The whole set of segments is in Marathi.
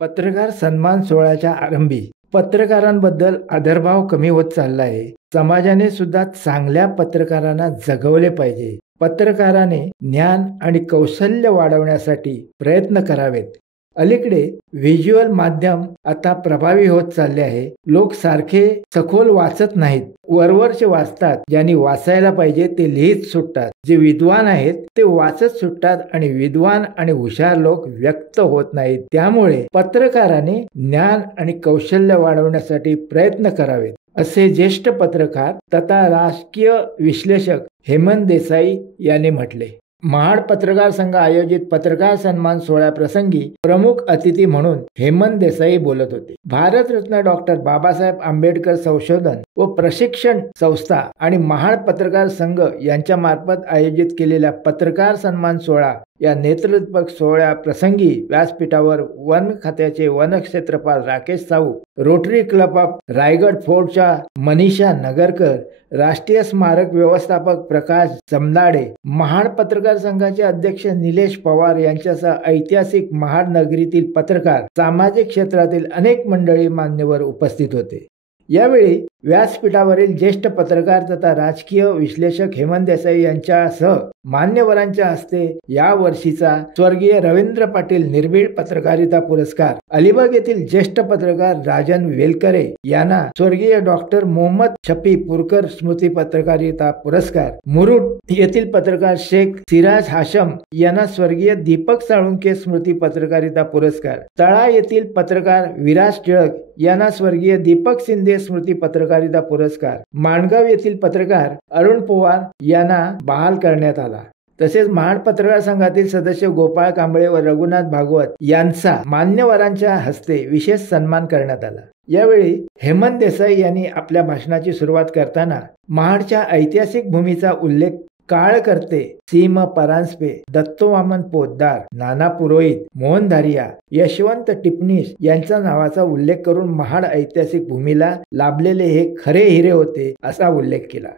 पत्रकार सन्मान सोहळ्याच्या आरंभी पत्रकारांबद्दल आदरभाव कमी होत चालला आहे. समाजाने सुद्धा चांगल्या पत्रकारांना जगवले पाहिजे. पत्रकाराने ज्ञान आणि कौशल्य वाढवण्यासाठी प्रयत्न करावेत. अलीकडे व्हिज्युअल माध्यम आता प्रभावी होत चालले आहे. लोक सारखे सखोल वाचत नाहीत, वरवरचे वाचतात. ज्यांनी वाचायला पाहिजे ते लिहित सुटतात. जे विद्वान आहेत ते वाचत सुटतात आणि विद्वान आणि हुशार लोक व्यक्त होत नाहीत. त्यामुळे पत्रकाराने ज्ञान आणि कौशल्य वाढवण्यासाठी प्रयत्न करावेत, असे ज्येष्ठ पत्रकार तथा राजकीय विश्लेषक हेमंत देसाई यांनी म्हटले. महाड पत्रकार संघ आयोजित पत्रकार सन्मान सोहळ्याप्रसंगी प्रमुख अतिथी म्हणून हेमंत देसाई बोलत होते. भारतरत्न डॉक्टर बाबासाहेब आंबेडकर संशोधन व प्रशिक्षण संस्था आणि महाड पत्रकार संघ यांच्या मार्फत आयोजित केलेल्या पत्रकार सन्मान सोहळा या नेतृत्वक सोहळ्या प्रसंगी व्यासपीठावर वन खात्याचे वनक्षेत्रपाल Rakesh Sahu, Rotary club of Raigad फोर्टच्या मनीषा नगरकर, राष्ट्रीय स्मारक व्यवस्थापक प्रकाश जमदाडे, महाड पत्रकार संघाचे अध्यक्ष निलेश पवार यांच्यासह ऐतिहासिक महाड नगरीतील पत्रकार, सामाजिक क्षेत्रातील अनेक मंडळी मान्यवर उपस्थित होते. यावेळी व्यासपीठावरील ज्येष्ठ पत्रकार तथा राजकीय विश्लेषक हेमंत देसाई यांच्यासह मान्यवरांच्या हस्ते या वर्षीचा स्वर्गीय रवींद्र पाटील निर्भीड पत्रकारिता पुरस्कार, अलिबाग येथील ज्येष्ठ पत्रकार राजन वेलकरे यांना स्वर्गीय डॉक्टर मोहम्मद शफी पुरकर स्मृती पत्रकारिता पुरस्कार, मुरुड येथील पत्रकार शेख सिराज हाशम यांना स्वर्गीय दीपक साळुंखे स्मृती पत्रकारिता पुरस्कार, तळा येथील पत्रकार विराज टिळक यांना स्वर्गीय दीपक शिंदे स्मृती पत्रकारिता पुरस्कार, माणगाव येथील पत्रकार अरुण पवार यांना बहाल करण्यात आला. तसेच महाड पत्रकार संघातील सदस्य गोपाळ कांबळे व रघुनाथ भागवत यांचा मान्यवरांच्या हस्ते विशेष सन्मान करण्यात आला. यावेळी हेमंत देसाई यांनी आपल्या भाषणाची सुरुवात करताना महाडच्या ऐतिहासिक भूमीचा उल्लेख काळकर्ते सीम परांजपे, दत्तोवामन पोद्दार, नाना पुरोहित, मोहन धारिया, यशवंत टिपणीस यांच्या नावाचा उल्लेख करून महाड ऐतिहासिक भूमीला लाभलेले हे खरे हिरे होते असा उल्लेख केला.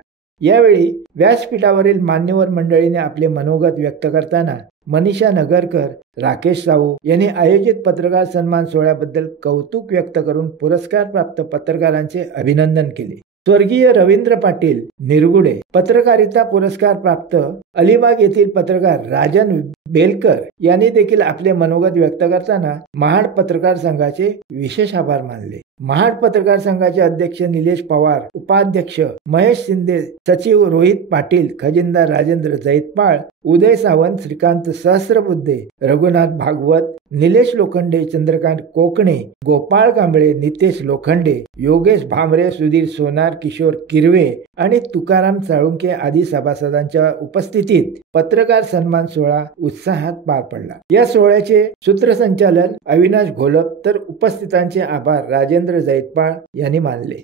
यावेळी व्यासपीठावरील मान्यवर मंडळीने आपले मनोगत व्यक्त करताना मनीषा नगरकर, राकेश साहू यांनी आयोजित पत्रकार सन्मान सोहळ्याबद्दल कौतुक व्यक्त करून पुरस्कार प्राप्त पत्रकारांचे अभिनंदन केले. स्वर्गीय रवींद्र पाटील निरगुडे पत्रकारिता पुरस्कार प्राप्त अलिबाग येथील पत्रकार राजन बेलकर यांनी देखील आपले मनोगत व्यक्त करताना महाड पत्रकार संघाचे विशेष आभार मानले. महाड पत्रकार संघाचे अध्यक्ष निलेश पवार, उपाध्यक्ष महेश शिंदे, सचिव रोहित पाटील, खजिनदार राजेंद्र जैतपाळ, उदय सावंत, श्रीकांत सहस्रबुद्धे, रघुनाथ भागवत, निलेश लोखंडे, चंद्रकांत कोकणे, गोपाळ कांबळे, नितेश लोखंडे, योगेश भामरे, सुधीर सोनार, किशोर किरवे आणि तुकाराम साळुंखे आदी सभासदांच्या उपस्थितीत पत्रकार सन्मान सोहळा उत्साहात पार पडला. या सोहळ्याचे सूत्रसंचालन अविनाश घोलप तर उपस्थितांचे आभार राजेंद्र जैतपाळ यांनी मानले.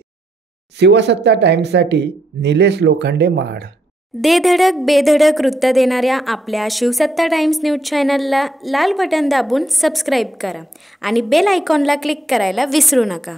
शिवसत्ता टाइम्ससाठी निलेश लोखंडे, महाड. दे धडक बेधडक वृत्त देणाऱ्या आपल्या शिवसत्ता टाइम्स न्यूज चॅनलला लाल बटन दाबून सबस्क्राईब करा आणि बेल आयकॉनला क्लिक करायला विसरू नका.